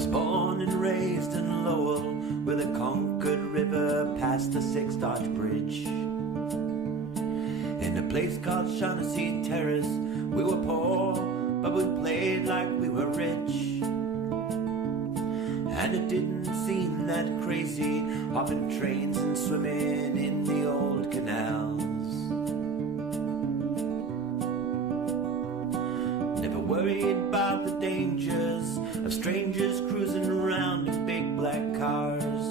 was born and raised in Lowell, where the Concord River passed the Six-Arch Bridge. In a place called Shaughnessy Terrace, we were poor, but we played like we were rich. And it didn't seem that crazy, hopping trains and swimming in the old canals. Never worried about the dangers of strangers cruising around in big black cars.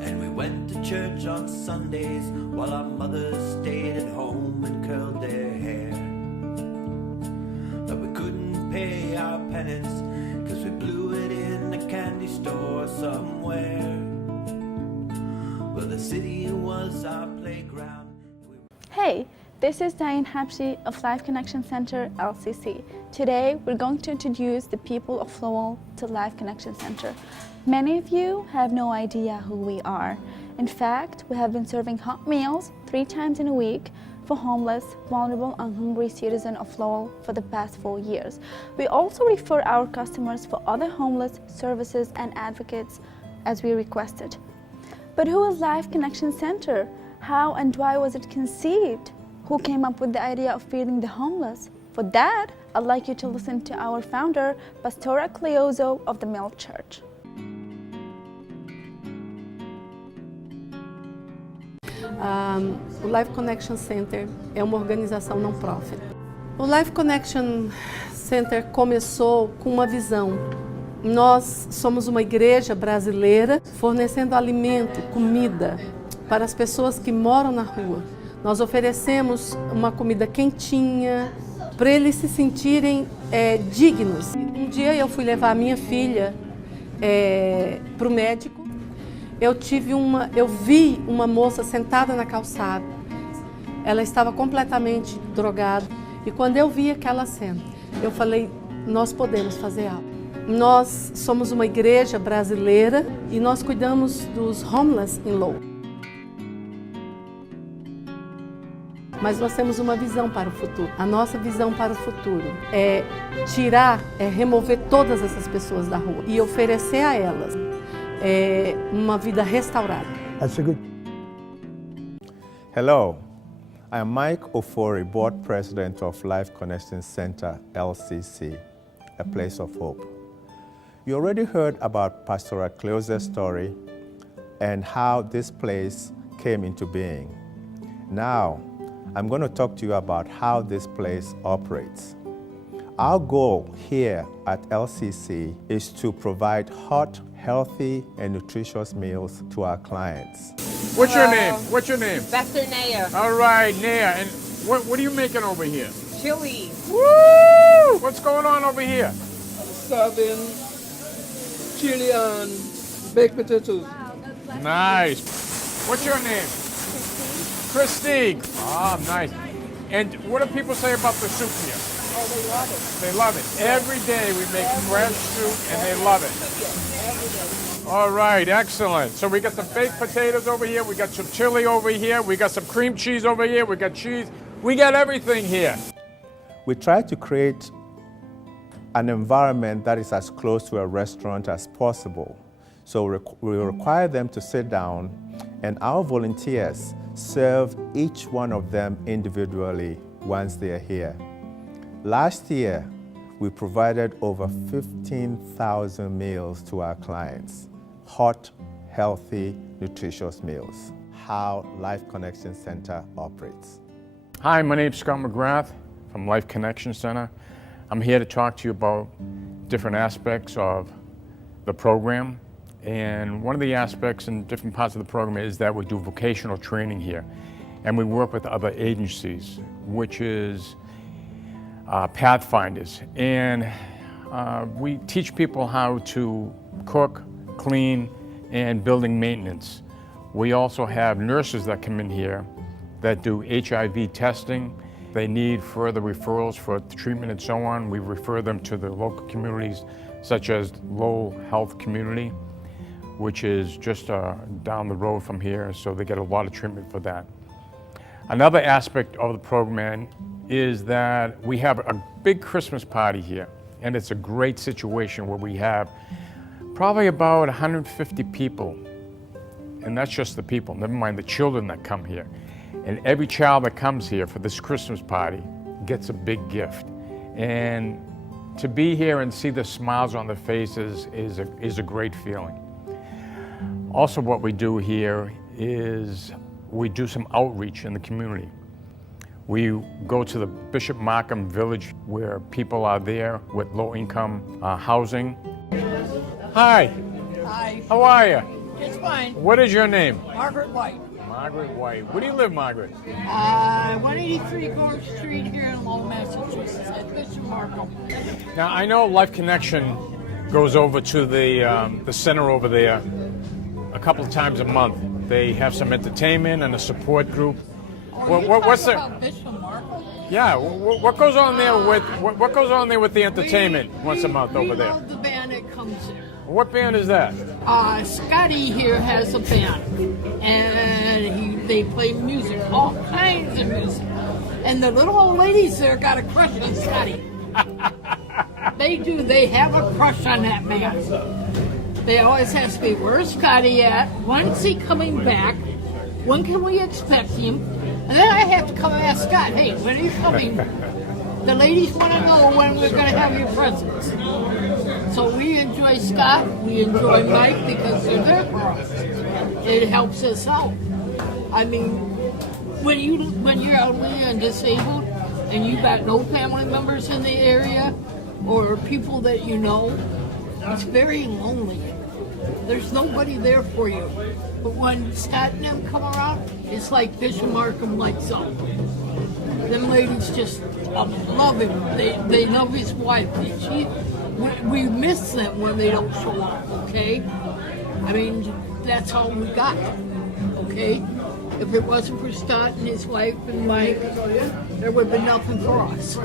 And we went to church on Sundays while our mothers stayed at home and curled their hair. But we couldn't pay our penance, 'cause we blew it in a candy store somewhere. Well, the city was our playground. Hey, this is Diane Habshi of Life Connection Center, LCC. Today, we're going to introduce the people of Lowell to Life Connection Center. Many of you have no idea who we are. In fact, we have been serving hot meals 3 times in a week for homeless, vulnerable, and hungry citizens of Lowell for the past 4 years. We also refer our customers for other homeless services and advocates as we requested. But who is Life Connection Center? How and why was it conceived? Who came up with the idea of feeding the homeless? For that, I'd like you to listen to our founder, Pastora Cleozo of the Mill Church. O Life Connection Center é uma organização não profit. O Life Connection Center começou com uma visão. Nós somos uma igreja brasileira fornecendo alimento, comida para as pessoas que moram na rua. Nós oferecemos uma comida quentinha para eles se sentirem dignos. Um dia eu fui levar a minha filha para o médico. Eu vi uma moça sentada na calçada. Ela estava completamente drogada. E quando eu vi aquela cena, eu falei, nós podemos fazer algo. Nós somos uma igreja brasileira e nós cuidamos dos homeless em Lowell. Mas nós temos uma visão para o futuro. A nossa visão para o futuro é remover todas essas pessoas da rua e oferecer a elas uma vida restaurada. Hello, I am Mike Ofori, Board President of Life Connection Center, LCC, a place of hope. You already heard about Pastor Cleozo's story and how this place came into being. Now, I'm going to talk to you about how this place operates. Our goal here at LCC is to provide hot, healthy, and nutritious meals to our clients. What's your name? What's your name? Pastor Naya. All right, Naya. And what are you making over here? Chili. Woo! What's going on over here? Serving chili and baked potatoes. Nice. What's your name? Christine. Ah, nice. And what do people say about the soup here? Oh, they love it. They love it. Every day we make fresh soup and they love it. Every day. All right, excellent. So we got some baked potatoes over here. We got some chili over here. We got some cream cheese over here. We got cheese. We got everything here. We try to create an environment that is as close to a restaurant as possible. So we require them to sit down, and our volunteers serve each one of them individually once they are here. Last year, we provided over 15,000 meals to our clients. Hot, healthy, nutritious meals. How Life Connection Center operates. Hi, my name's Scott McGrath from Life Connection Center. I'm here to talk to you about different aspects of the program. And one of the aspects in different parts of the program is that we do vocational training here. And we work with other agencies, which is Pathfinders. And we teach people how to cook, clean, and building maintenance. We also have nurses that come in here that do HIV testing. They need further referrals for treatment and so on. We refer them to the local communities, such as Lowell Health Community, which is just down the road from here, so they get a lot of treatment for that. Another aspect of the program is that we have a big Christmas party here, and it's a great situation where we have probably about 150 people, and that's just the people, never mind the children that come here. And every child that comes here for this Christmas party gets a big gift. And to be here and see the smiles on their faces is a great feeling. Also, what we do here is we do some outreach in the community. We go to the Bishop Markham village where people are there with low-income housing. Hi. Hi. How are you? Just fine. What is your name? Margaret White. Margaret White. Where do you live, Margaret? 183 Gorge Street here in Lowell, Massachusetts at Bishop Markham. Now, I know Life Connection goes over to the center over there a couple of times a month. They have some entertainment and a support group. What's the about Bishop Markham? Yeah, what goes on there with what goes on there with the entertainment once a month over there? We love the band that comes there. What band is that? Scotty here has a band, and they play music, all kinds of music. And the little old ladies there got a crush on Scotty. They do. They have a crush on that man. They always ask me, "Where's Scotty at? When's he coming back? When can we expect him?" And then I have to come and ask Scott, "Hey, when are you coming?" The ladies want to know when we're going to have your presents. So we enjoy Scott, we enjoy Mike because they're there for us. It helps us out. I mean, when you're elderly and disabled and you got no family members in the area or people that you know, it's very lonely. There's nobody there for you. But when Scott and them come around, it's like Bishop Markham lights up. Them ladies just love him. They love his wife. We miss them when they don't show up, okay? I mean, that's all we got, okay? If it wasn't for Scott and his wife and Mike, there would have been nothing for us.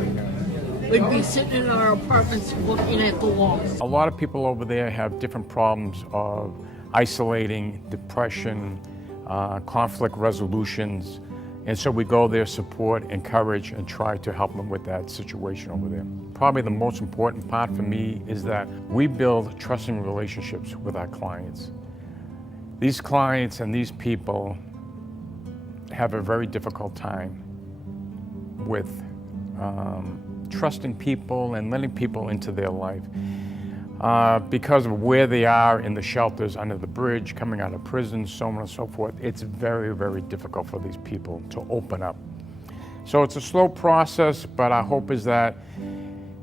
We'd be sitting in our apartments looking at the walls. A lot of people over there have different problems of isolating, depression, conflict resolutions, and so we go there, support, encourage, and try to help them with that situation over there. Probably the most important part for me is that we build trusting relationships with our clients. These clients and these people have a very difficult time with trusting people and letting people into their life. Because of where they are in the shelters, under the bridge, coming out of prison, so on and so forth, it's very, very difficult for these people to open up. So it's a slow process, but our hope is that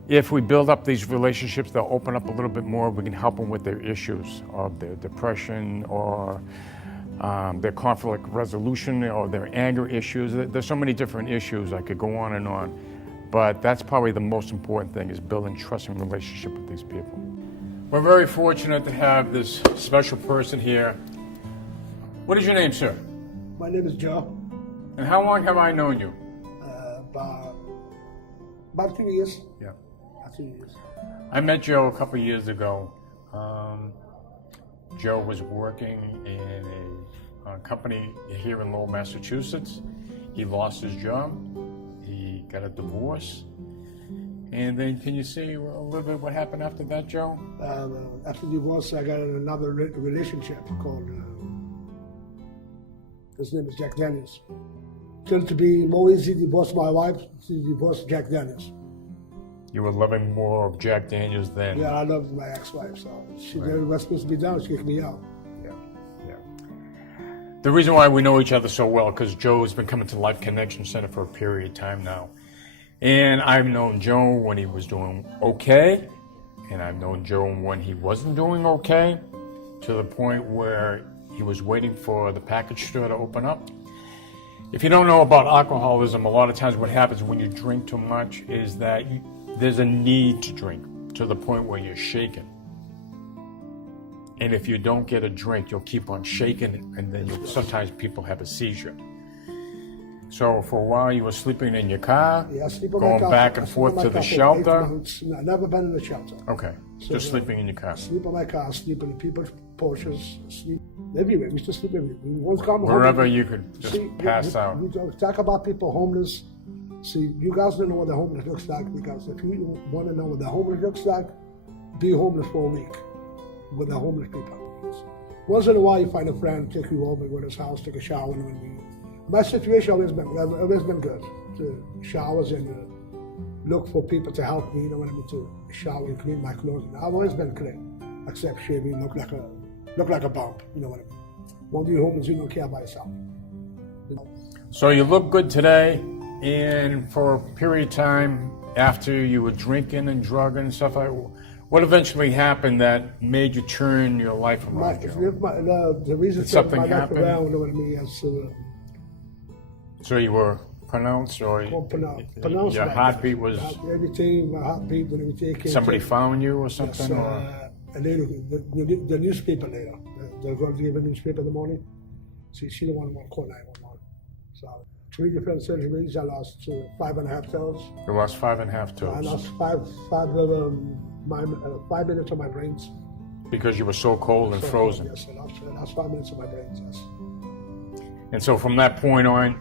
if we build up these relationships, they'll open up a little bit more. We can help them with their issues of their depression or their conflict resolution or their anger issues. There's so many different issues. I could go on and on. But that's probably the most important thing, is building trusting relationship with these people. We're very fortunate to have this special person here. What is your name, sir? My name is Joe. And how long have I known you? About 2 years. Yeah. About 2 years. I met Joe a couple of years ago. Joe was working in a company here in Lowell, Massachusetts. He lost his job. He got a divorce. And then can you say a little bit what happened after that, Joe? After the divorce, I got in another relationship called, his name is Jack Daniels. Turned to be more easy to divorce my wife to divorce Jack Daniels. You were loving more of Jack Daniels than... Yeah, I loved my ex-wife, so she never was supposed to be down, she kicked me out. Yeah. The reason why we know each other so well, because Joe has been coming to Life Connection Center for a period of time now. And I've known Joe when he was doing okay, and I've known Joe when he wasn't doing okay, to the point where he was waiting for the package store to open up. If you don't know about alcoholism, a lot of times what happens when you drink too much is that there's a need to drink to the point where you're shaking. And if you don't get a drink, you'll keep on shaking, and then sometimes people have a seizure. So for a while you were sleeping in your car, Yeah, I sleep in my going car. back I and sleep forth in my to the car for 8 shelter? months. No, I've never been in a shelter. Okay, So, just sleeping in your car. Sleep in my car, sleep in people's porches, sleep everywhere. We used to sleep everywhere. We won't come home. Wherever you could just See, pass out. We talk about people homeless. See, you guys don't know what the homeless looks like, because if you want to know what the homeless looks like, be homeless for a week with the homeless people. Once in a while, you find a friend, take you over, go to his house, take a shower. My situation always been good. To showers and look for people to help me, to shower and clean my clothes. I've always been clean, except shaving, look like a bump. You know what I mean? When you're homeless, you don't care about yourself. So you look good today, and for a period of time after you were drinking and drugging and stuff like that, what eventually happened that made you turn your life around? The reason Did something my life happen? around, you know what I mean, is So you were pronounced, or pronounced your like heartbeat was, everything, my heartbeat and everything. came somebody to- found you or something? Yes, or? and later, the newspaper later, the girl gave a newspaper in the morning. She don't want to call 911. So 3 different surgeries. I lost 5.5 toes. You lost 5.5 I toes lost 5 minutes of my brains. because you were so cold and So, frozen. Yes, I lost 5 minutes of my brains. Yes. And so from that point on,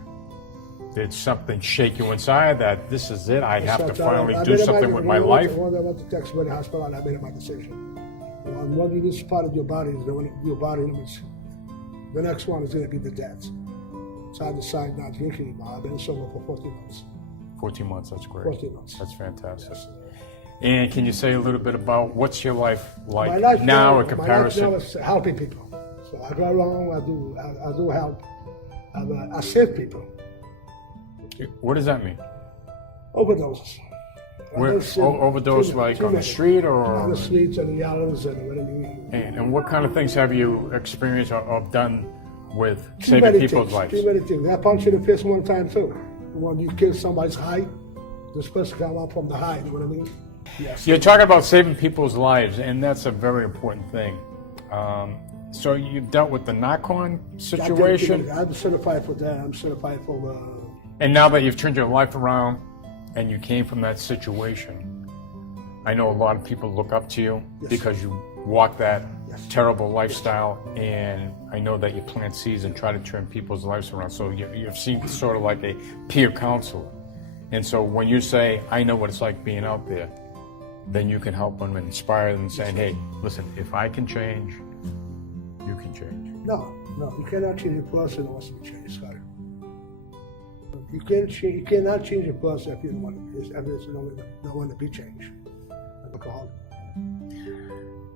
did something shake you inside that this is it? I have to finally do something with my life? When I went to Texas Valley Hospital, I made my decision. One of these part of your body is your body. The next one is going to be the death. So I decided not to drink anymore. I've been sober for 14 months. 14 months, that's great. 14 months. That's fantastic. Yes. And can you say a little bit about what's your life like My life now in My comparison? life now is helping people. So I go along, I do help. I save people. What does that mean? Overdoses. Where, overdose like on the street or? On the streets and the alleys and whatever. And what kind of things have you experienced or done with Too saving many people's things, lives? Too many things. I punched in the face one time too. When you kill somebody's high, they're supposed to come up from the high, you know what I mean? Yes. You're talking about saving people's lives, and that's a very important thing. So you've dealt with the knock-on situation, I'm certified for that. I'm certified for and now that you've turned your life around and you came from that situation, I know a lot of people look up to you Yes. because you walk that Yes. terrible lifestyle, and I know that you plant seeds and try to turn people's lives around. So you've seen sort of like a peer counselor. And so when you say, I know what it's like being out there, then you can help them and inspire them, saying, hey, listen, if I can change, you can change. no, you cannot change a person who wants to be changed, Scotty. You cannot change a person if you don't want to be changed. Alcohol.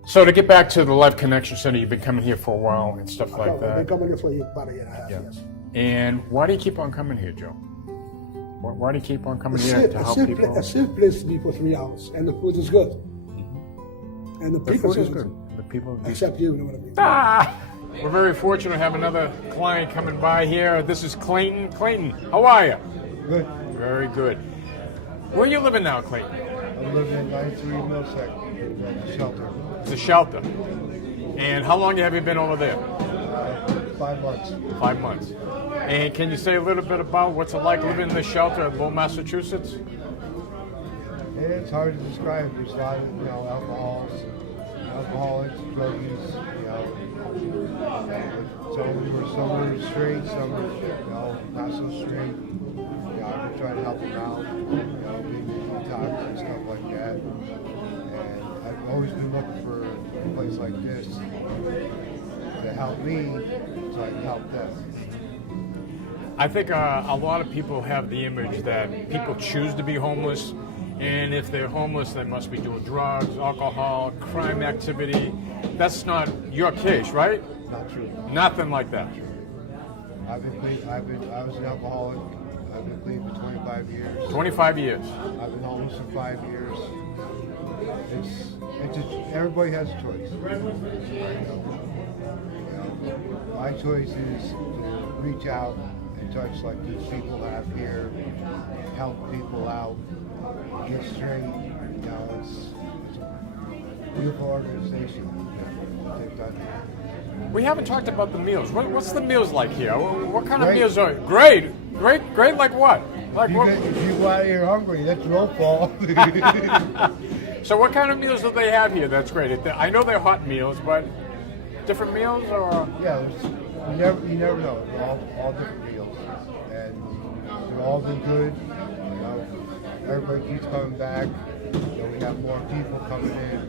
So to get back to the Life Connection Center, you've been coming here for a while and stuff like I've been that. coming here for about a year and a half, Yeah. yes. And why do you keep on coming here, Joe? Why do you keep on coming here to help people? A safe place to be for 3 hours, and the food is good. And the The people food is good. The people. Except you know what I mean. Ah! We're very fortunate to have another client coming by here. This is Clayton. Clayton, how are you? Good. Very good. Where are you living now, Clayton? I live in 93 Millsec, shelter. It's a shelter. And how long have you been over there? 5 months. 5 months. And can you say a little bit about what's it like living in the shelter in Lowell, Massachusetts? It's hard to describe. There's a lot of, alcoholics, drug use, some are straight, some are, not so straight. I've been trying to help them out, being detox and stuff like that. And I've always been looking for a place like this to help me so I can help them. I think a lot of people have the image that people choose to be homeless, and if they're homeless, they must be doing drugs, alcohol, crime activity. That's not your case, right? Not true. Nothing like that. I've been clean. I was an alcoholic. I've been clean for 25 years. 25 years. I've been homeless for 5 years. Everybody has a choice. My choice is to reach out and touch like these people have here, help people out, get straight. It's a beautiful organization that they've done here. We haven't talked about the meals. What's the meals like here? What kind of Great. meals are great? Great like what? Like what? If you go out here hungry, that's your fault. So what kind of meals do they have here that's great? I know they're hot meals, but different meals or? Yeah, you never know. They're all different meals, and they've all been good. everybody keeps coming back. You know, we have more people coming in,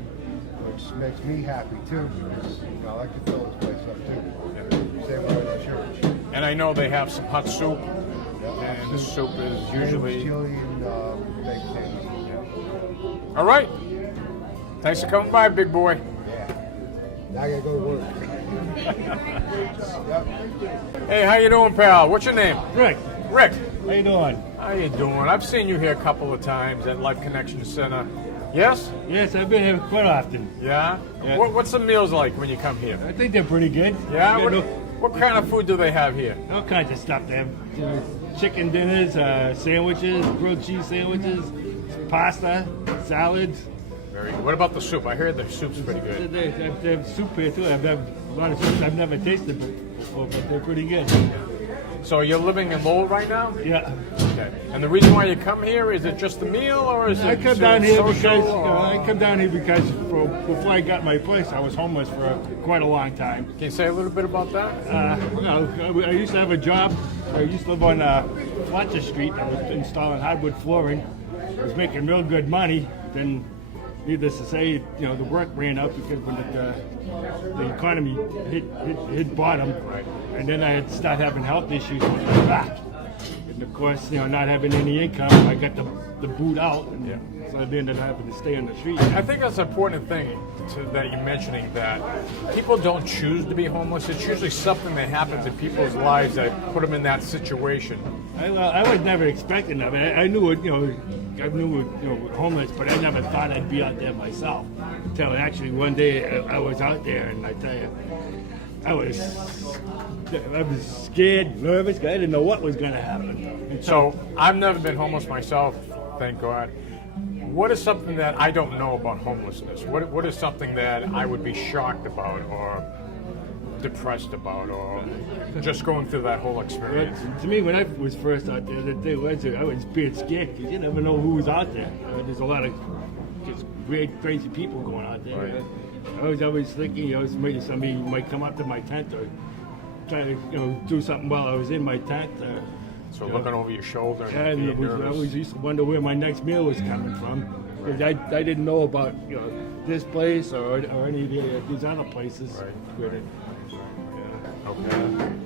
which makes me happy too, because you know, I like to fill this place up too. Same way with the church. And I know they have some hot soup, and the soup is usually... chili and baked potatoes. All right. Thanks for coming by, big boy. Yeah. Now I gotta go to work. Hey, how you doing, pal? What's your name? Rick, Rick. how you doing? How you doing? I've seen you here a couple of times at Life Connection Center. Yes? Yes, I've been here quite often. Yeah? Yeah. What's the meals like when you come here? I think they're pretty good. Yeah? Good, What kind of food do they have here? all kinds of stuff. They have chicken dinners, sandwiches, grilled cheese sandwiches, pasta, salads. Very good. What about the soup? I heard the soup's pretty good. They have soup here too. I've had a lot of soups I've never tasted before, but they're pretty good. So you're living in Lowell right now? Yeah. Okay. And the reason why you come here, is it just the meal, or is it I come down here social, because or- before I got my place, I was homeless for quite a long time. Can you say a little bit about that? I used to have a job. I used to live on Fletcher Street. I was installing hardwood flooring. I was making real good money. Then, needless to say, the work ran out because when the economy hit bottom, and then I had started having health issues with my back. And of course, not having any income, I got the boot out, and so I ended up having to stay on the street. I think that's an important thing that you're mentioning, that people don't choose to be homeless. It's usually something that happens in people's lives that put them in that situation. I was never expecting that. I knew it, I knew homeless, but I never thought I'd be out there myself. Until actually one day I was out there, and I tell you, I was scared, nervous. I didn't know what was going to happen. So I've never been homeless myself, thank God. What is something that I don't know about homelessness? What is something that I would be shocked about, or depressed about, or just going through that whole experience? To me, when I was first out there, I was being scared because you never know who was out there. There's a lot of just weird, crazy people going out there. Right. I was always thinking, maybe somebody might come up to my tent or try to, do something while I was in my tent. So looking over your shoulder and And being I nervous. always used to wonder where my next meal was coming from. 'Cause I didn't know about this place or any of these other places. Right. Where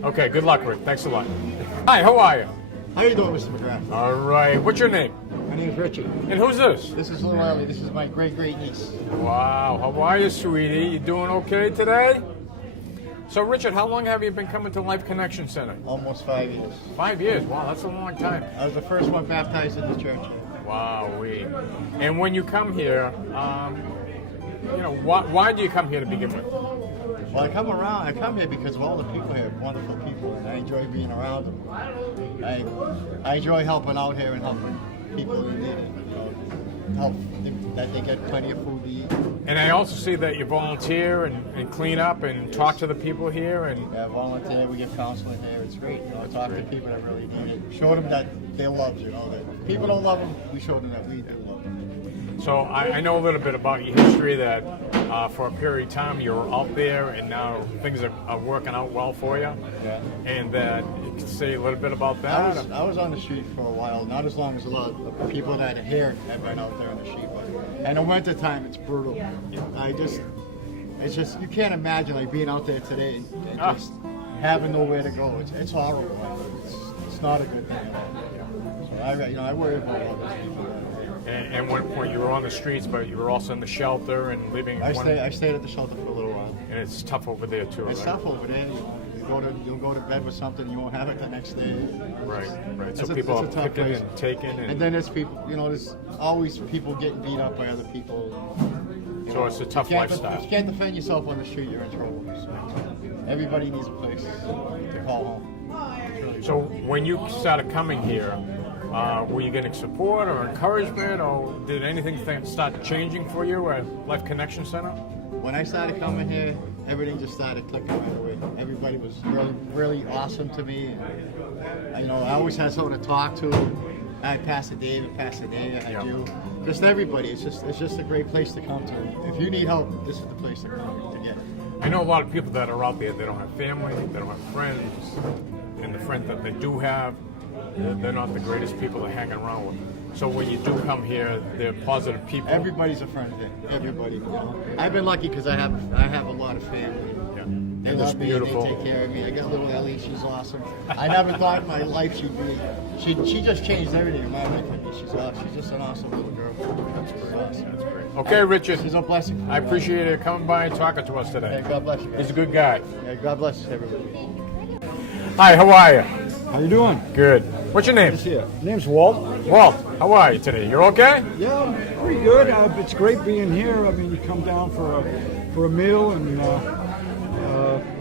Okay, good luck, Rick. Thanks a lot. Hi, how are you? How you doing, Mr. McGrath? All right. What's your name? My name is Richard. And who's this? This is little Ellie. This is my great niece. Wow. How are you, sweetie? You doing okay today? So, Richard, how long have you been coming to Life Connection Center? Almost 5 years. 5 years. Wow, that's a long time. I was the first one baptized in the church. Wow, and when you come here, why do you come here to begin with? Well, I come here because of all the people here, wonderful people, and I enjoy being around them. I enjoy helping out here and helping people who need it. Help that they get plenty of food to eat. And I also see that you volunteer and clean up and talk to the people here. And yeah, volunteer. We get counseling here. It's great. Talk to people that really need it. Show them that they're loved. That people don't love them. We show them that we do love them. So I know a little bit about your history, that for a period of time you were out there and now things are working out well for you. Yeah. And that you can say a little bit about that. I was on the street for a while, not as long as a lot of the people that are here have been out there on the street. But in the winter time, it's brutal. It's just, you can't imagine like being out there today and just having nowhere to go. It's horrible. It's not a good thing. So I worry about all those people. And at one point you were on the streets, but you were also in the shelter and living. I stayed at the shelter for a little while. And it's tough over there too. It's tough over there. You'll go to bed with something, you won't have it the next day. Right. It's So people are it's a tough picking place. and taking. And then there's people, there's always people getting beat up by other people. So it's a tough lifestyle. If you can't defend yourself on the street, you're in trouble. So everybody needs a place to call home. So when you started coming here, were you getting support or encouragement, or did anything start changing for you at Life Connection Center? When I started coming here, everything just started clicking right away. Everybody was really, really awesome to me. And, I always had someone to talk to. I had Pastor Dave, I had you. Just everybody. It's just a great place to come to. If you need help, this is the place to come to get it. I know a lot of people that are out there, they don't have family, they don't have friends, and the friends that they do have, they're not the greatest people to hang around with. So when you do come here, they're positive people. Everybody's a friend here. Everybody. You know? I've been lucky because I have a lot of family. Yeah. They And love it's me. beautiful. They take care of me. I got little Ellie. She's awesome. I never thought in my life she'd be. She just changed everything in my life for me. She's just an awesome little girl. That's great. Awesome. That's great. Okay, Richard. She's a blessing. I appreciate you coming by and talking to us today. Hey, God bless you. Guys. He's a good guy. Yeah, God bless everybody. Hi, how are you? How you doing? Good. What's your name? Name's Walt. Walt, how are you today? You're okay? Yeah, I'm pretty good. It's great being here. I mean, you come down for a meal and.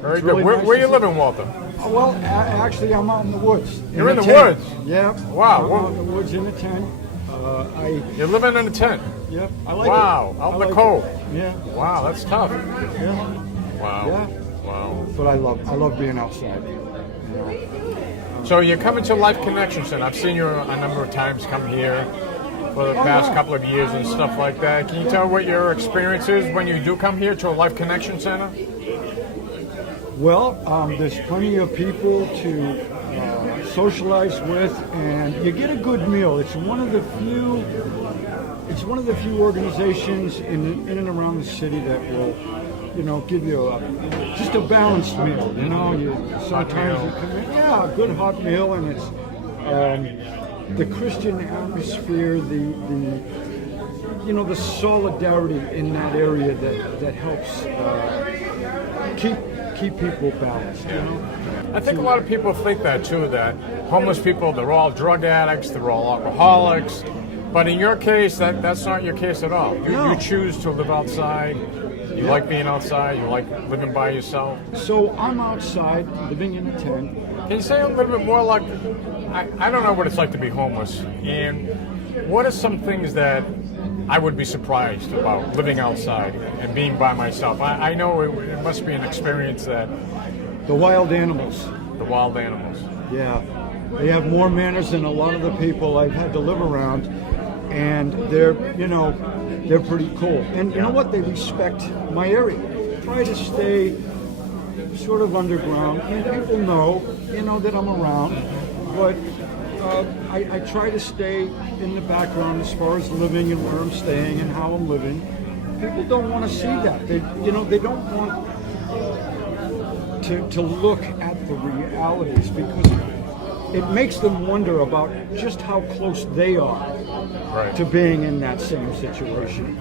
Very it's good. really Where nice are to you see- living, Walter? Well, actually, I'm out in the woods. You're in the tent. woods? Yeah. Wow. I'm out in the woods in a tent. You're living in a tent? Yep. I like wow. it. Out I in the like cold. it. Yeah. Wow, that's tough. Yeah. Wow. Yeah. Wow. But I love being outside. So you're coming to Life Connection Center. I've seen you a number of times come here for the past couple of years and stuff like that. Can you tell what your experience is when you do come here to a Life Connection Center? Well, there's plenty of people to socialize with, and you get a good meal. It's one of the few organizations in and around the city that will, give you just a balanced meal. Sometimes you come in, a good hot meal, and it's the Christian atmosphere, the solidarity in that area that helps keep people balanced. I think a lot of people think that too, that homeless people, they're all drug addicts, they're all alcoholics. But in your case, that's not your case at all. You choose to live outside. You like being outside. You like living by yourself. So I'm outside, living in a tent. Can you say a little bit more like, I don't know what it's like to be homeless. And what are some things that I would be surprised about living outside and being by myself? I know it must be an experience that... The wild animals. The wild animals. Yeah. They have more manners than a lot of the people I've had to live around. And they're pretty cool. And you know what? They respect my area. Try to stay sort of underground. And people know, that I'm around. But I try to stay in the background as far as living and where I'm staying and how I'm living. People don't want to see that. They don't want to look at the realities because it makes them wonder about just how close they are to being in that same situation.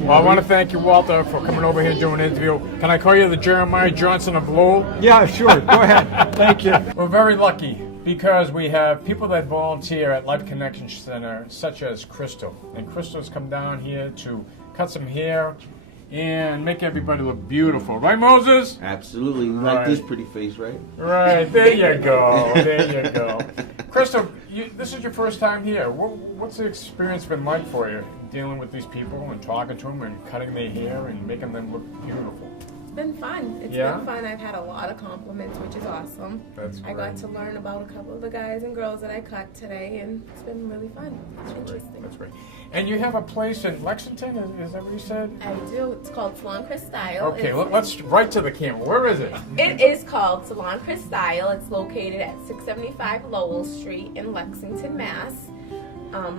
Well, I want to thank you, Walter, for coming over here and doing an interview. Can I call you the Jeremiah Johnson of Lowell? Yeah, sure. Go ahead. Thank you. We're very lucky because we have people that volunteer at Life Connection Center, such as Crystal. And Crystal's come down here to cut some hair and make everybody look beautiful. Right, Moses? Absolutely. You like this pretty face, right? Right. There you go. There you go. Crystal, this is your first time here. What's the experience been like for you, dealing with these people and talking to them and cutting their hair and making them look beautiful? It's been fun. It's been fun. I've had a lot of compliments, which is awesome. That's great. I got to learn about a couple of the guys and girls that I cut today, and it's been really fun. It's interesting. That's great. And you have a place in Lexington, is that what you said? I do. It's called Salon Cristyle. Okay, let's right to the camera. Where is it? It is called Salon Cristyle. It's located at 675 Lowell Street in Lexington, Mass.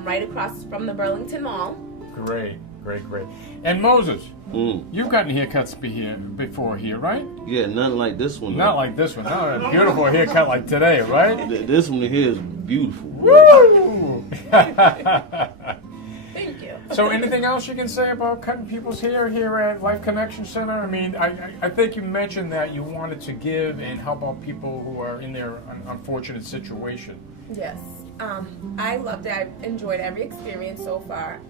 Right across from the Burlington Mall. Great. And Moses, you've gotten haircuts before here, right? Yeah, nothing like this one. Not like this one. No, a beautiful haircut like today, right? This one here is beautiful. Woo! Thank you. So anything else you can say about cutting people's hair here at Life Connection Center? I mean, I think you mentioned that you wanted to give and help out people who are in their unfortunate situation. Yes. I loved it. I've enjoyed every experience so far.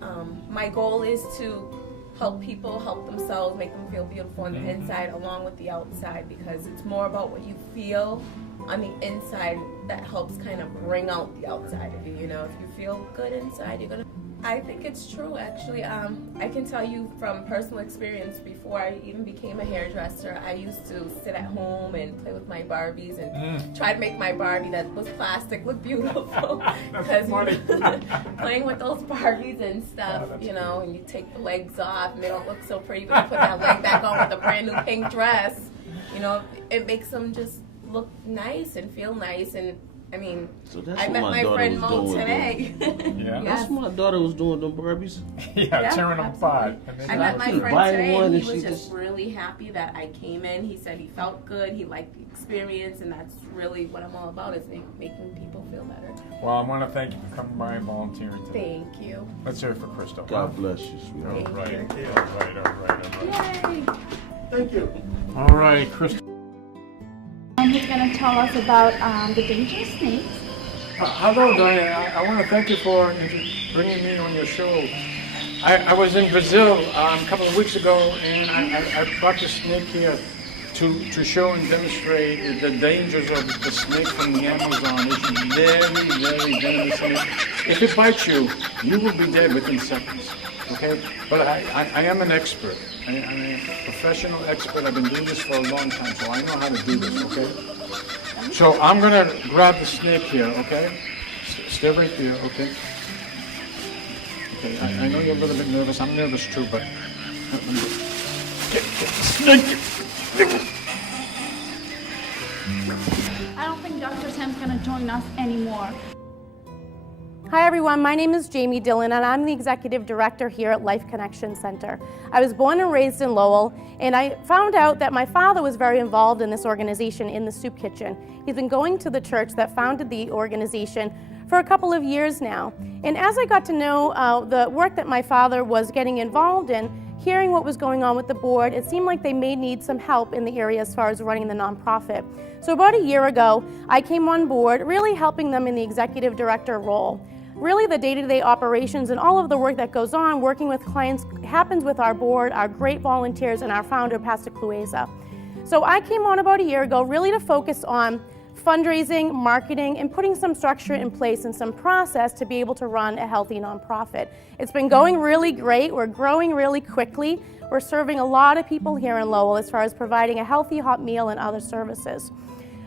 My goal is to help people help themselves, make them feel beautiful on the inside along with the outside, because it's more about what you feel on the inside that helps kind of bring out the outside of you. If you feel good inside, you're gonna... I think it's true, actually. I can tell you from personal experience, before I even became a hairdresser, I used to sit at home and play with my Barbies and try to make my Barbie that was plastic look beautiful. Because playing with those Barbies and stuff, and you take the legs off and they don't look so pretty, but you put that leg back on with a brand new pink dress, it makes them just look nice and feel nice. And I mean, So that's I what met my my daughter friend was Mo doing, today. Yeah. Yes. That's what my daughter was doing, them Barbies. Yeah, tearing them apart. I met my She's friend buying today one and he and was she just just- really happy that I came in. He said he felt good, he liked the experience, and that's really what I'm all about, is making people feel better. Well, I want to thank you for coming by and volunteering today. Thank you. Let's hear it for Crystal. God bless you, sweetheart. All right, all right. Yay! Thank you. All right, Crystal. He's going to tell us about the dangerous snakes. Hello, Diane. I want to thank you for bringing me on your show. I was in Brazil a couple of weeks ago, and I brought the snake here to show and demonstrate the dangers of the snake from the Amazon. It's very, very venomous. And if it bites you, you will be dead within seconds. Okay? But I am an expert. I'm a professional expert. I've been doing this for a long time, so I know how to do this. Okay? So I'm gonna grab the snake here. Okay? Stay right there. Okay? Okay. I know you're a little bit nervous. I'm nervous too, but get the snake. I don't think Dr. Sam's going to join us anymore. Hi everyone, my name is Jamie Dillon and I'm the Executive Director here at Life Connection Center. I was born and raised in Lowell, and I found out that my father was very involved in this organization in the soup kitchen. He's been going to the church that founded the organization for a couple of years now. And as I got to know the work that my father was getting involved in, hearing what was going on with the board, it seemed like they may need some help in the area as far as running the nonprofit. So about a year ago, I came on board, really helping them in the executive director role. Really the day-to-day operations and all of the work that goes on, working with clients, happens with our board, our great volunteers, and our founder, Pastor Clueza. So I came on about a year ago really to focus on fundraising, marketing, and putting some structure in place and some process to be able to run a healthy nonprofit. It's been going really great. We're growing really quickly. We're serving a lot of people here in Lowell as far as providing a healthy hot meal and other services.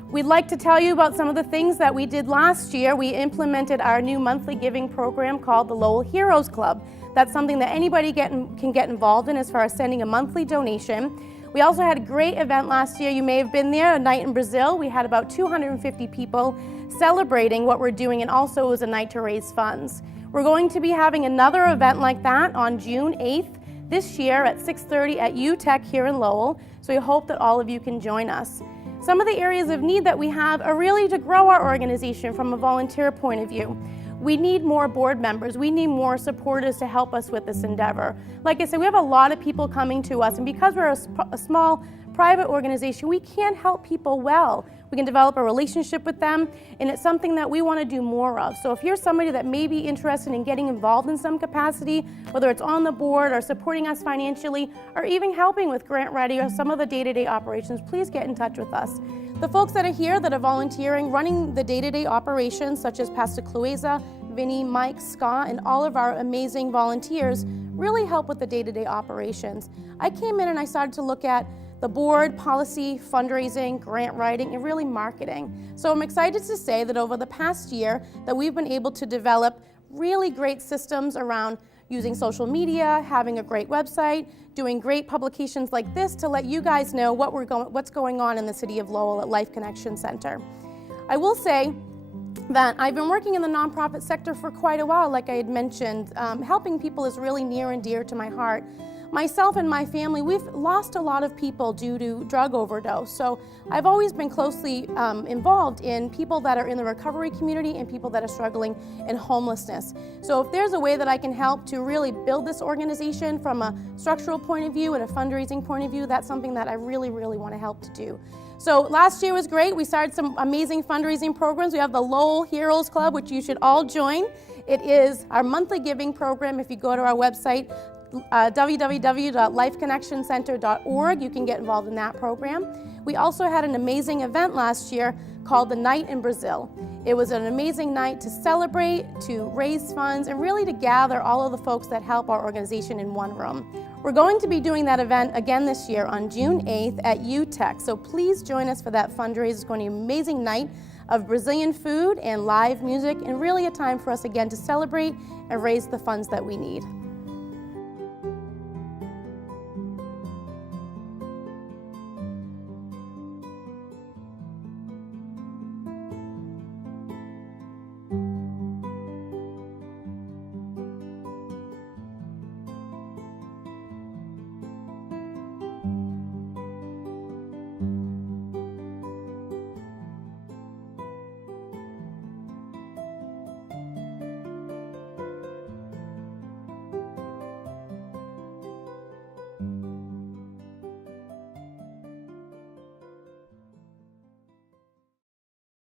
We'd like to tell you about some of the things that we did last year. We implemented our new monthly giving program called the Lowell Heroes Club. That's something that anybody can get involved in as far as sending a monthly donation. We also had a great event last year. You may have been there, a night in Brazil. We had about 250 people celebrating what we're doing, and also it was a night to raise funds. We're going to be having another event like that on June 8th this year at 6:30 at UTech here in Lowell. So we hope that all of you can join us. Some of the areas of need that we have are really to grow our organization from a volunteer point of view. We need more board members. We need more supporters to help us with this endeavor. Like I said, we have a lot of people coming to us, and because we're a small private organization, we can help people well. We can develop a relationship with them, and it's something that we want to do more of. So if you're somebody that may be interested in getting involved in some capacity, whether it's on the board or supporting us financially, or even helping with grant writing or some of the day-to-day operations, please get in touch with us. The folks that are here that are volunteering, running the day-to-day operations, such as Pastor Clueza, Vinny, Mike, Scott, and all of our amazing volunteers, really help with the day-to-day operations. I came in and I started to look at the board, policy, fundraising, grant writing, and really marketing. So I'm excited to say that over the past year that we've been able to develop really great systems around using social media, having a great website, doing great publications like this to let you guys know what's going on in the city of Lowell at Life Connection Center. I will say that I've been working in the nonprofit sector for quite a while, like I had mentioned. Helping people is really near and dear to my heart. Myself and my family, we've lost a lot of people due to drug overdose. So I've always been closely involved in people that are in the recovery community and people that are struggling in homelessness. So if there's a way that I can help to really build this organization from a structural point of view and a fundraising point of view, that's something that I really, really want to help to do. So last year was great. We started some amazing fundraising programs. We have the Lowell Heroes Club, which you should all join. It is our monthly giving program. If you go to our website, www.lifeconnectioncenter.org, you can get involved in that program. We also had an amazing event last year called the Night in Brazil. It was an amazing night to celebrate, to raise funds, and really to gather all of the folks that help our organization in one room. We're going to be doing that event again this year on June 8th at UTech, so please join us for that fundraiser. It's going to be an amazing night of Brazilian food and live music, and really a time for us again to celebrate and raise the funds that we need.